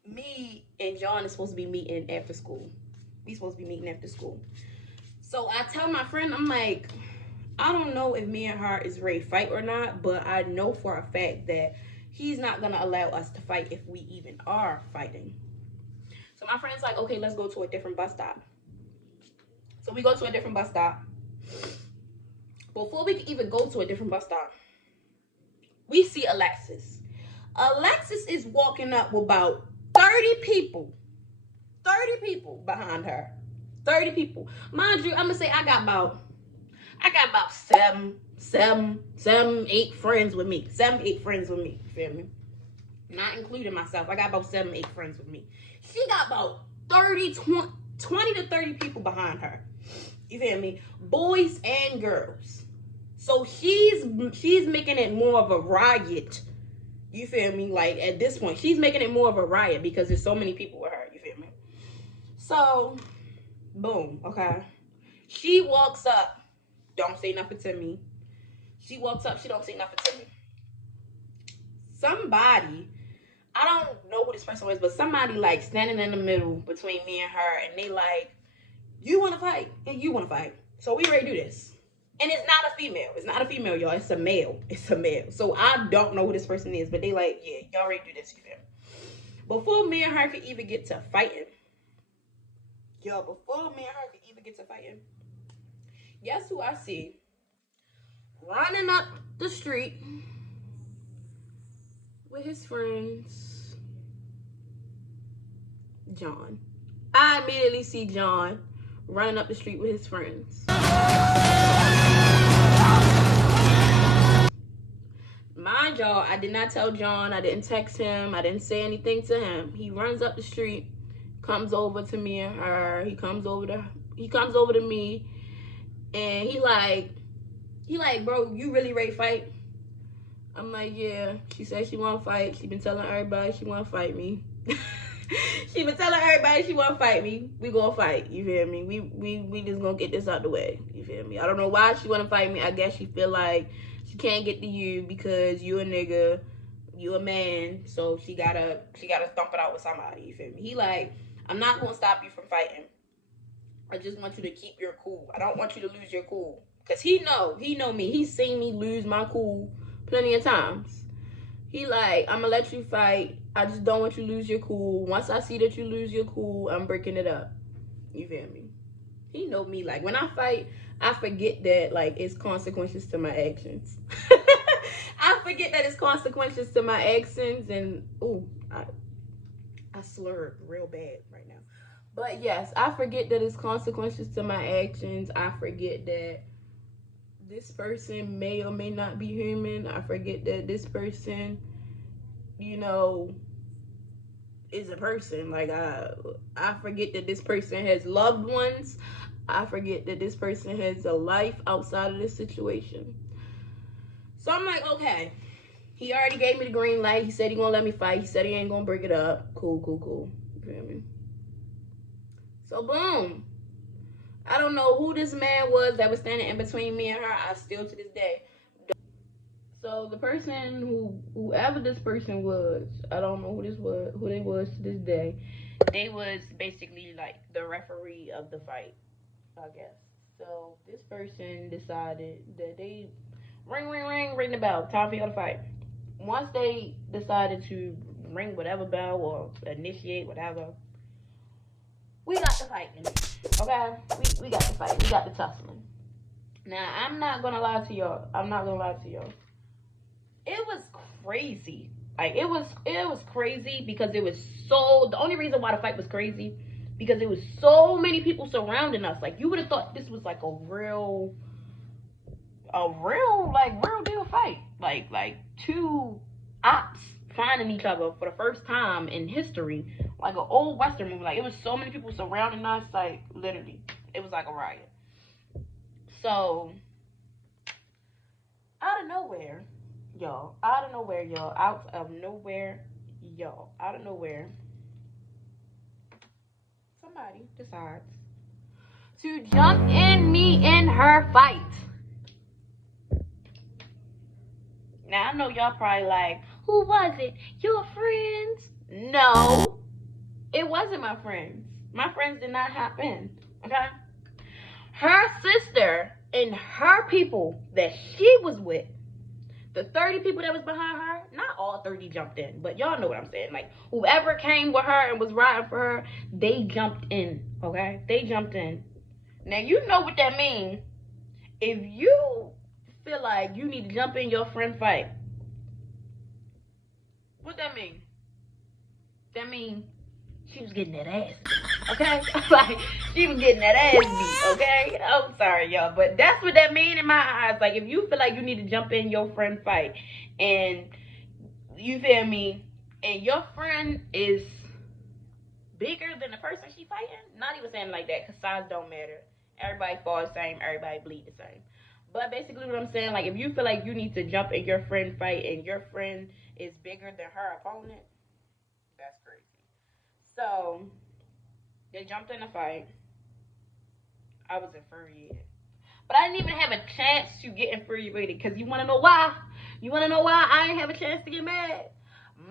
me and John is supposed to be meeting after school. We supposed to be meeting after school. So I tell my friend, I'm like, I don't know if me and her is ready to fight or not, but I know for a fact that he's not going to allow us to fight if we even are fighting. So my friend's like, okay, let's go to a different bus stop. So we go to a different bus stop. Before we can even go to a different bus stop, we see Alexis. Alexis is walking up with about 30 people. 30 people behind her. 30 people. Mind you, I'm going to say I got about 8 friends with me. 8 friends with me. You feel me? Not including myself. I got about 8 friends with me. She got about 20 to 30 people behind her. You feel me? Boys and girls. So she's making it more of a riot. You feel me? Like at this point, she's making it more of a riot because there's so many people with her. You feel me? So, boom. Okay. She walks up. Don't say nothing to me. She walks up. She don't say nothing to me. Somebody, I don't know who this person was, but somebody like standing in the middle between me and her, and they like, you want to fight and you want to fight. So we ready to do this. And it's not a female. It's not a female, y'all. It's a male. It's a male. So I don't know who this person is, but they like, yeah, y'all ready to do this. You feel me? Before me and her could even get to fighting, guess who I see running up the street with his friends? John. I immediately see John running up the street with his friends. Mind y'all, I did not tell John. I didn't text him. I didn't say anything to him. He runs up the street, comes over to me and her. He comes over to me, and he like, bro, you really ready to fight? I'm like, yeah. She said she want to fight. She been telling everybody she want to fight me. She been telling everybody she want to fight me. We gonna fight. You feel me? We just gonna get this out the way. You feel me? I don't know why she want to fight me. I guess she feel like she can't get to you because you a nigga, you a man. So she gotta thump it out with somebody. You feel me? He like, I'm not gonna stop you from fighting. I just want you to keep your cool. I don't want you to lose your cool. Cause he know me. He's seen me lose my cool plenty of times. He like, I'm gonna let you fight. I just don't want you to lose your cool. Once I see that you lose your cool, I'm breaking it up. You feel me? He know me. Like when I fight, I forget that like it's consequences to my actions. I forget that it's consequences to my actions, and I slurred real bad right now. But yes, I forget that it's consequences to my actions. I forget that this person may or may not be human. I forget that this person, you know, is a person. Like I forget that this person has loved ones. I forget that this person has a life outside of this situation. So I'm like, okay, he already gave me the green light. He said he gonna let me fight. He said he ain't gonna break it up. Cool. You feel me? So boom. I don't know who this man was that was standing in between me and her. I still to this day. So the person whoever this person was, I don't know who they was to this day. They was basically like the referee of the fight, I guess. So this person decided that they ring the bell. Time for y'all to fight. Once they decided to ring whatever bell or initiate whatever, we got the fighting. Okay? We got the fight. We got the tussling. Now, I'm not gonna lie to y'all. It was crazy. Like, it was crazy because it was the only reason why the fight was crazy because it was so many people surrounding us. Like, you would have thought this was like a real deal fight. Like two ops finding each other for the first time in history, like an old Western movie. Like, it was so many people surrounding us, like, literally, it was like a riot. So, out of nowhere, somebody decides to jump in me in her fight. Now, I know y'all probably like, who was it? Your friends? No, it wasn't my friends. My friends did not hop in, okay? Her sister and her people that she was with, the 30 people that was behind her, not all 30 jumped in, but y'all know what I'm saying. Like, whoever came with her and was riding for her, they jumped in, okay? They jumped in. Now, you know what that means. If you feel like you need to jump in your friend fight, what that mean? That mean she was getting that ass, okay? Like, she was getting that ass beat, okay? I'm sorry, y'all, but that's what that mean in my eyes. Like, if you feel like you need to jump in your friend fight, and you feel me, and your friend is bigger than the person she fighting, not even saying like that, because size don't matter. Everybody falls the same, everybody bleed the same. But basically what I'm saying, like, if you feel like you need to jump in your friend fight and your friend is bigger than her opponent, that's crazy. So, they jumped in the fight. I was infuriated. But I didn't even have a chance to get infuriated, because you want to know why? You want to know why I didn't have a chance to get mad?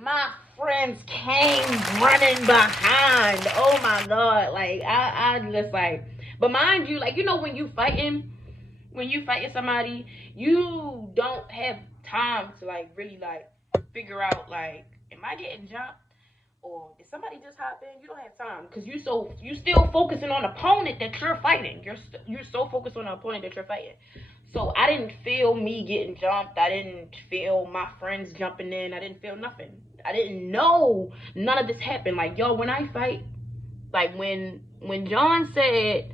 My friends came running behind. Oh my God. Like, I just like, but mind you, like, you know, when you fighting somebody, you don't have time to, like, really, like, figure out, like, am I getting jumped? Or did somebody just hop in? You don't have time, because you still focusing on the opponent that you're fighting. You're so focused on the opponent that you're fighting. So I didn't feel me getting jumped. I didn't feel my friends jumping in. I didn't feel nothing. I didn't know none of this happened. Like, y'all, when I fight, like, when John said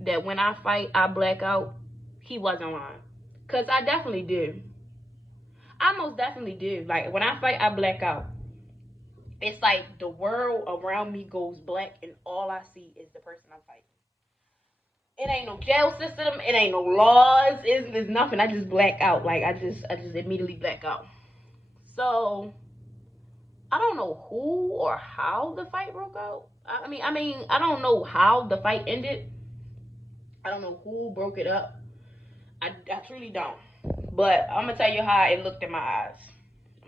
that when I fight I black out, he wasn't lying, because I definitely do. I most definitely do. Like, when I fight I black out. It's like the world around me goes black and all I see is the person I'm fighting. It ain't no jail system, it ain't no laws, there's nothing. I just black out. Like, I just immediately black out. So I don't know who or how the fight broke out. I mean I don't know how the fight ended. I don't know who broke it up. I truly don't. But I'm gonna tell you how it looked in my eyes.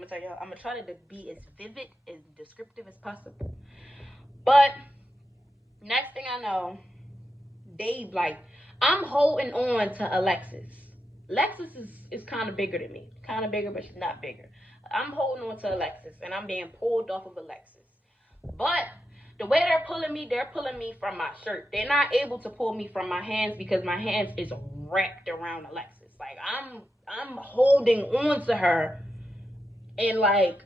I'm gonna try to be as vivid and descriptive as possible. But next thing I know, Dave, like, I'm holding on to Alexis. Alexis is kind of bigger than me. Kind of bigger, but she's not bigger. I'm holding on to Alexis, and I'm being pulled off of Alexis. But the way they're pulling me from my shirt. They're not able to pull me from my hands because my hands is wrapped around Alexis. Like, I'm holding on to her, and, like,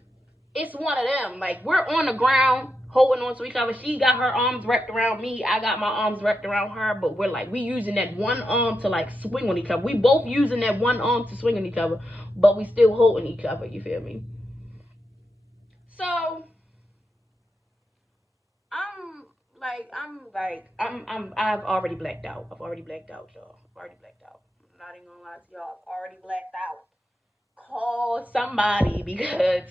it's one of them. Like, we're on the ground holding on to each other. She got her arms wrapped around me. I got my arms wrapped around her. But we using that one arm to, like, swing on each other. We both using that one arm to swing on each other, but we still holding each other. You feel me? So I've already blacked out. Y'all. I've already blacked out. I'm not even gonna lie to y'all. I've already blacked out. Call somebody, because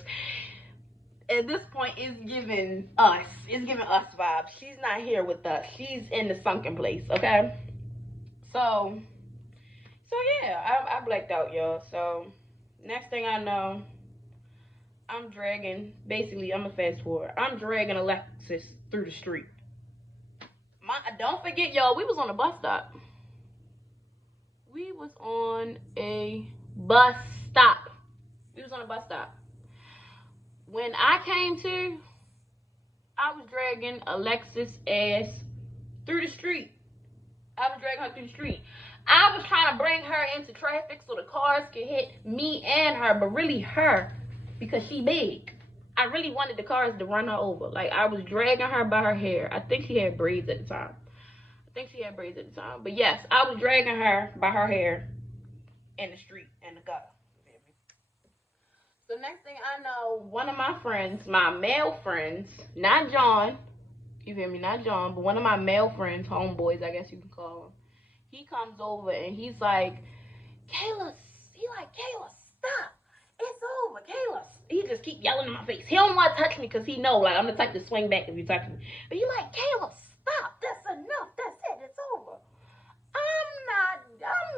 at this point it's giving us vibes. She's not here with us. She's in the sunken place, okay? So yeah, I blacked out, y'all. So next thing I know, I'm dragging, basically, I'm gonna fast forward. I'm dragging Alexis through the street. Don't forget, y'all, we was on a bus stop. We was on a bus stop. When I came to, I was dragging Alexis' ass through the street. I was trying to bring her into traffic so the cars could hit me and her, but really her. because she big. I really wanted the cars to run her over. Like, I was dragging her by her hair. I think she had braids at the time. But yes, I was dragging her by her hair in the street, in the gutter. So next thing I know, one of my friends, my male friends, not John, you feel me, not John, but one of my male friends, homeboys, I guess you can call him, he comes over and he's like, Kayla, stop. It's over, Kayla. He just keep yelling in my face. He don't want to touch me because he know, like, I'm the type to swing back if you touch me. But he like, Kayla, stop. That's enough. That's it. It's over.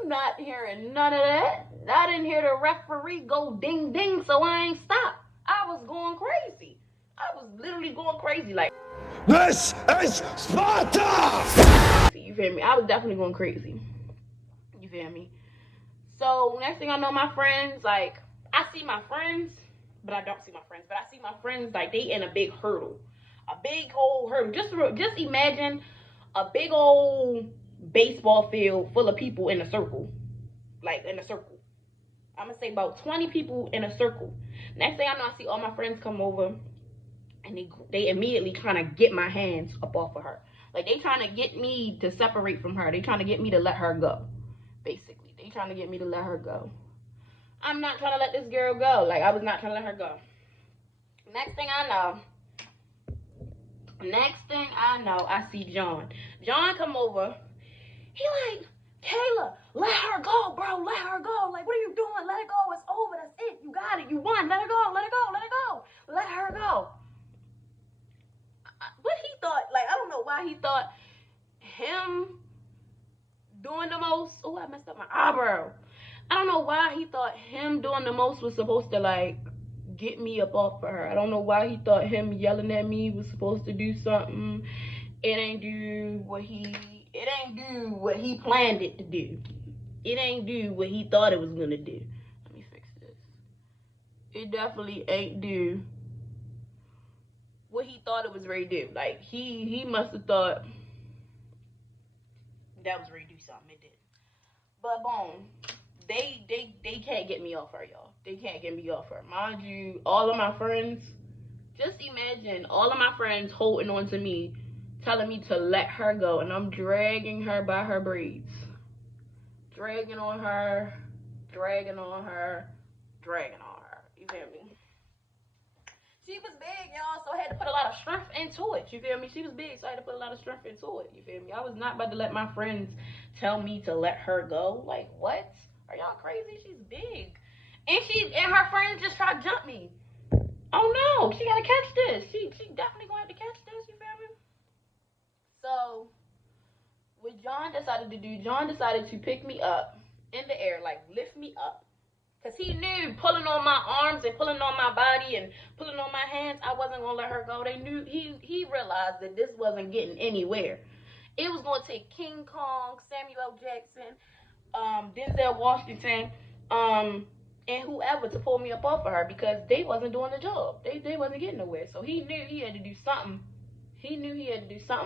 I'm not hearing none of that. I didn't hear the referee go ding ding, so I ain't stopped. I was going crazy. I was literally going crazy. Like, This is Sparta! you feel me? I was definitely going crazy. You feel me? So next thing I know, my friends, like, I see my friends, but I don't see my friends. But I see my friends, like, they in a big hurdle. A big old hurdle. Just imagine a big old baseball field full of people in a circle. Like, in a circle. I'm going to say about 20 people in a circle. Next thing I know, I see all my friends come over, and they immediately trying to get my hands up off of her. Like, they trying to get me to separate from her. They trying to get me to let her go. Basically, they trying to get me to let her go. I'm not trying to let this girl go. Like, I was not trying to let her go. Next thing I know, I see John. John come over. He like, Kayla, let her go, bro. Let her go. Like, what are you doing? Let it go. It's over. That's it. You got it. You won. Let her go. Let it go. Let it go. Let her go. What he thought, like, I don't know why he thought him doing the most. Oh, I messed up my eyebrow. I don't know why he thought him doing the most was supposed to, like, get me up off of her. I don't know why he thought him yelling at me was supposed to do something. It ain't do what he planned it to do. It ain't do what he thought it was gonna do. Let me fix this. It definitely ain't do what he thought it was ready to do. Like, he must have thought that was ready to do something. It didn't. But boom. They can't get me off her, y'all. They can't get me off her. Mind you, all of my friends, just imagine all of my friends holding on to me, telling me to let her go, and I'm dragging her by her braids. Dragging on her. You feel me? She was big, y'all, so I had to put a lot of strength into it. You feel me? She was big, so I had to put a lot of strength into it. You feel me? I was not about to let my friends tell me to let her go. Like, what? Are y'all crazy? She's big. And her friends just tried to jump me. Oh no, she gotta catch this. She definitely gonna have to catch this, you feel me? So what John decided to pick me up in the air, like lift me up. Cause he knew pulling on my arms and pulling on my body and pulling on my hands, I wasn't gonna let her go. They knew he realized that this wasn't getting anywhere. It was gonna take King Kong, Samuel Jackson, Denzel Washington, and whoever to pull me up off of her, because they wasn't doing the job. They wasn't getting nowhere. So he knew he had to do something.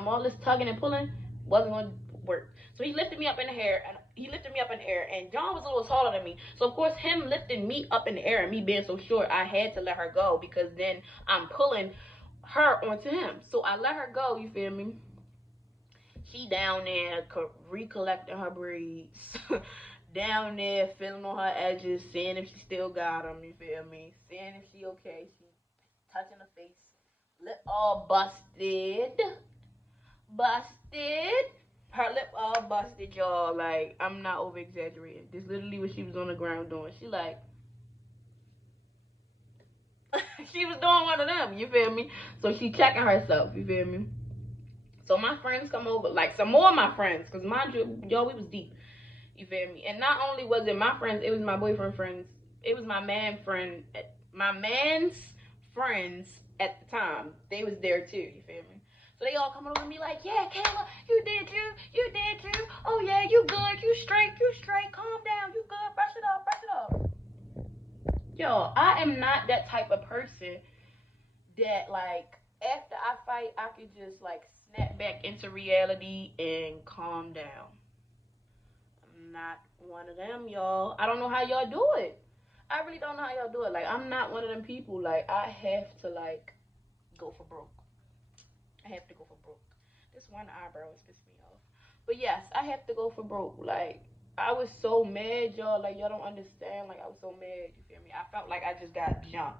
All this tugging and pulling wasn't going to work. So he lifted me up in the air, and John was a little taller than me. So of course, him lifting me up in the air and me being so short, I had to let her go, because then I'm pulling her onto him. So I let her go, you feel me? She down there recollecting her braids. Down there feeling on her edges, seeing if she still got them, you feel me? Seeing if she okay. She touching her face. Lip all busted. Her lip all busted, y'all. Like, I'm not over exaggerating. This literally what she was on the ground doing. She like she was doing one of them, you feel me? So she checking herself, you feel me? So my friends come over, like some more of my friends, because mind you, y'all, we was deep. You feel me? And not only was it my friends, it was my boyfriend friends. It was my man's friends at the time. They was there too, you feel me? So they all coming over to me like, yeah, Kayla, you did you. Oh yeah, you good, you straight, calm down, you good, brush it up. Yo, I am not that type of person that, like, after I fight, I could just, like, snap back into reality and calm down. Not one of them, y'all. I don't know how y'all do it. I really don't know how y'all do it. Like, I'm not one of them people. Like, I have to, like, go for broke. I have to go for broke. This one eyebrow is pissing me off. But yes, I have to go for broke. Like, I was so mad, y'all. Like, y'all don't understand. Like, I was so mad. You feel me? I felt like I just got jumped.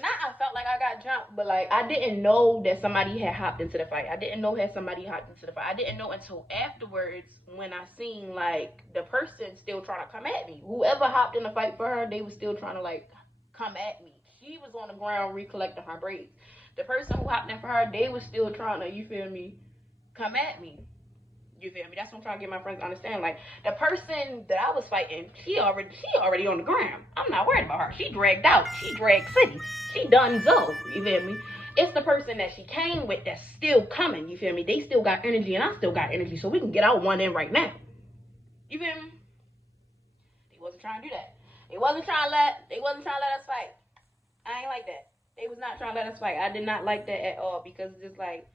Not I felt like I got jumped, but like I didn't know that somebody had hopped into the fight. I didn't know that somebody hopped into the fight. I didn't know until afterwards when I seen like the person still trying to come at me. Whoever hopped in the fight for her, they was still trying to like come at me. She was on the ground recollecting her braids. The person who hopped in for her, they was still trying to, you feel me, come at me. You feel me? That's what I'm trying to get my friends to understand. Like, the person that I was fighting, she already on the ground. I'm not worried about her. She dragged out. She dragged city. She done so. You feel me? It's the person that she came with that's still coming. You feel me? They still got energy and I still got energy. So we can get out one in right now. You feel me? They wasn't trying to do that. They wasn't trying to let us fight. I ain't like that. They was not trying to let us fight. I did not like that at all because it's just like,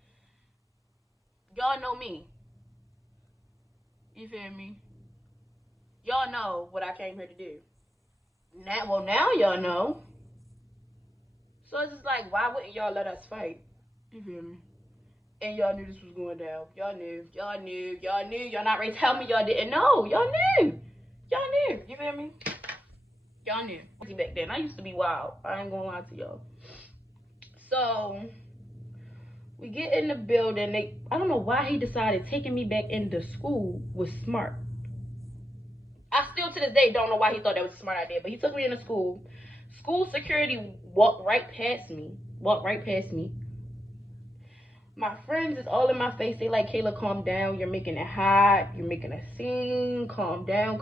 y'all know me. You feel me? Y'all know what I came here to do. Now y'all know. So it's just like, why wouldn't y'all let us fight? You feel me? And y'all knew this was going down. Y'all knew. Y'all not ready to tell me y'all didn't know. Y'all knew. You feel me? Y'all knew. Back then, I used to be wild. I ain't gonna lie to y'all. So we get in the building. I don't know why he decided taking me back into school was smart. I still to this day don't know why he thought that was a smart idea, but he took me into school. School security walked right past me. My friends is all in my face. They like, Kayla, calm down. You're making it hot. You're making a scene. Calm down.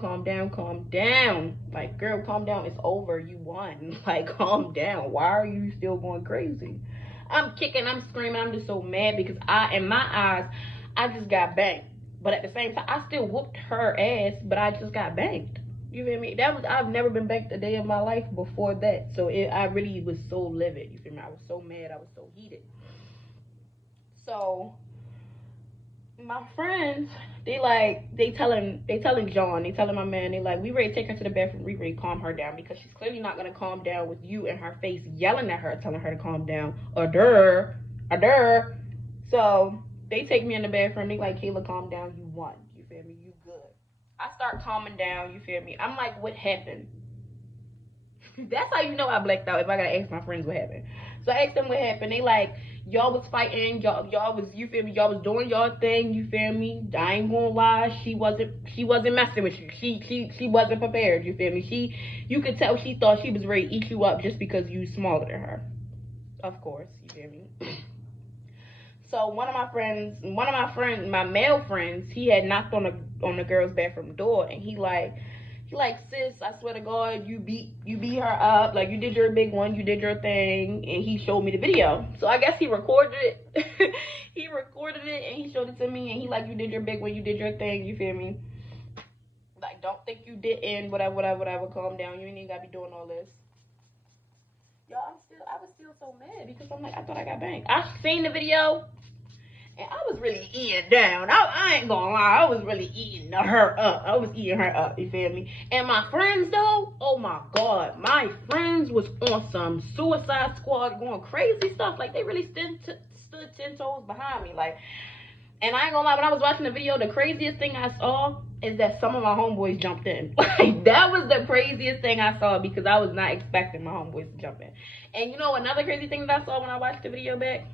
Like, girl, calm down. It's over. You won. Like, calm down. Why are you still going crazy? I'm kicking, I'm screaming, I'm just so mad because in my eyes, I just got banked. But at the same time, I still whooped her ass, but I just got banked. You feel me? I've never been banked a day of my life before that. So I really was so livid. You feel me? I was so mad, I was so heated. So my friends, they telling John, they telling my man, they like, we ready to take her to the bathroom, we ready to calm her down because she's clearly not gonna calm down with you in her face yelling at her, telling her to calm down. So they take me in the bathroom, they like, Kayla, calm down, you won. You feel me? You good. I start calming down, you feel me? I'm like, what happened? That's how you know I blacked out if I gotta ask my friends what happened. So I asked them what happened. They like, y'all was fighting, y'all was, you feel me, y'all was doing y'all thing, you feel me? I ain't gonna lie, she wasn't messing with you. She wasn't prepared, you feel me? You could tell she thought she was ready to eat you up just because you smaller than her. Of course, you feel me? So one of my male friends, he had knocked on the girl's bathroom door, and he like, sis, I swear to God, you beat her up, like you did your big one, you did your thing, and he showed me the video. So I guess he recorded it. He recorded it and he showed it to me, and he like, you did your big one, you did your thing, you feel me? Like, don't think you didn't, whatever, calm down, you ain't even gotta be doing all this. Y'all, I was still so mad because I'm like, I thought I got banked. I seen the video. And I was really eating down. I ain't gonna lie. I was really eating her up. You feel me? And my friends, though, oh my God. My friends was on some Suicide Squad going crazy stuff. Like, they really stood 10 toes behind me. Like, and I ain't gonna lie. When I was watching the video, the craziest thing I saw is that some of my homeboys jumped in. Like, that was the craziest thing I saw because I was not expecting my homeboys to jump in. And you know another crazy thing that I saw when I watched the video back?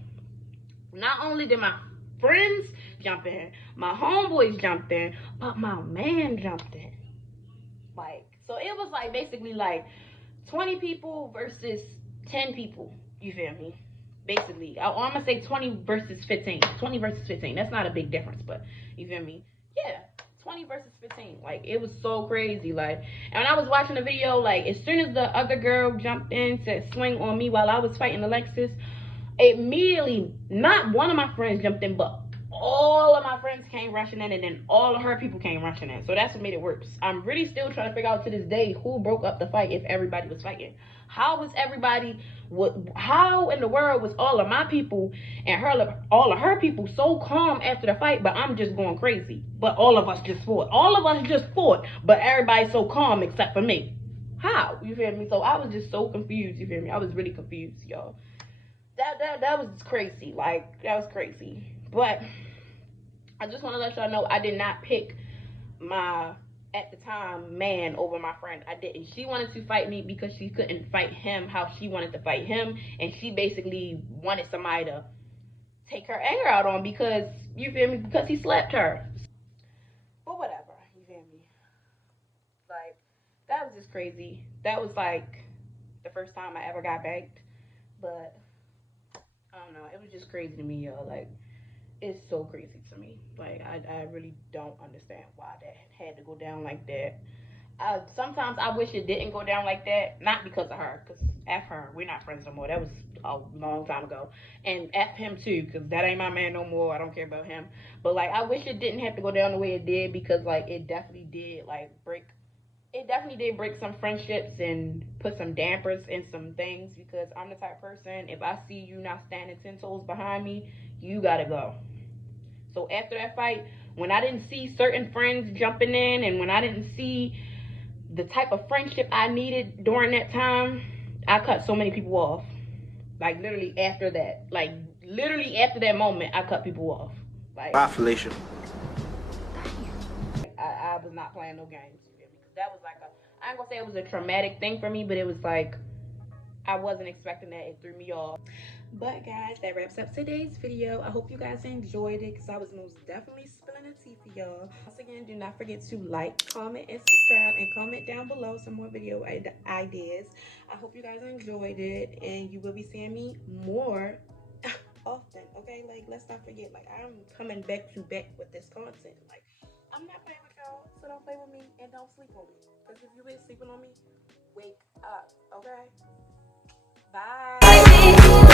Not only did my friends jump in, my homeboys jumped in, but my man jumped in. Like, so it was like basically like 20 people versus 10 people. You feel me? Basically, I'm gonna say 20 versus 15. 20 versus 15. That's not a big difference, but you feel me? Yeah, 20 versus 15. Like, it was so crazy. Like, and when I was watching the video, like, as soon as the other girl jumped in to swing on me while I was fighting Alexis, immediately, not one of my friends jumped in, but all of my friends came rushing in, and then all of her people came rushing in. So that's what made it worse. I'm really still trying to figure out to this day who broke up the fight if everybody was fighting. How was everybody? How in the world was all of my people and all of her people so calm after the fight, but I'm just going crazy? But all of us just fought. All of us just fought, but everybody's so calm except for me. How? You feel me? So I was just so confused. You feel me? I was really confused, y'all. That was crazy. Like, that was crazy. But I just want to let y'all know I did not pick my, at the time, man over my friend. I didn't. She wanted to fight me because she couldn't fight him how she wanted to fight him. And she basically wanted somebody to take her anger out on because, you feel me, because he slapped her. But whatever, you feel me? Like, that was just crazy. That was like the first time I ever got bagged. But I don't know. It was just crazy to me, y'all. Like, it's so crazy to me. Like, I really don't understand why that had to go down like that. Sometimes I wish it didn't go down like that. Not because of her, because F her. We're not friends no more. That was a long time ago. And F him too, because that ain't my man no more. I don't care about him. But, like, I wish it didn't have to go down the way it did, because, like, it definitely did, like, break some friendships and put some dampers in some things, because I'm the type of person, if I see you not standing 10 toes behind me, you gotta go. So after that fight, when I didn't see certain friends jumping in, and when I didn't see the type of friendship I needed during that time, I cut so many people off. Like, literally after that. Like, literally after that moment, I cut people off. Like, Bye, Felicia. I was not playing no games. Because that was like I ain't gonna say it was a traumatic thing for me, but it was like, I wasn't expecting that. It threw me off. But guys, that wraps up today's video. I hope you guys enjoyed it, because I was most definitely spilling the tea for y'all. Once again, do not forget to like, comment, and subscribe, and comment down below some more video ideas. I hope you guys enjoyed it, and you will be seeing me more often, okay? Like, let's not forget, like, I'm coming back to back with this content. Like, I'm not playing with y'all, so don't play with me, and don't sleep on me. Because if you been sleeping on me, wake up, okay? Bye.